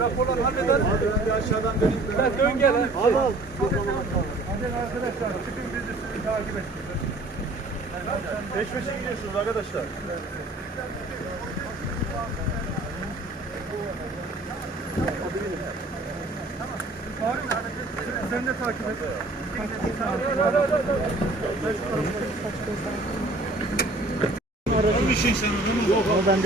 Raporları halledelim. Hadi bir aşağıdan. Ben dön gel. Al al. Arkadaşlar çıkın biz de sizi takip edin. Peş peşe gidiyorsunuz arkadaşlar. Sen de takip et. Bir şey sen onu. Yok Ama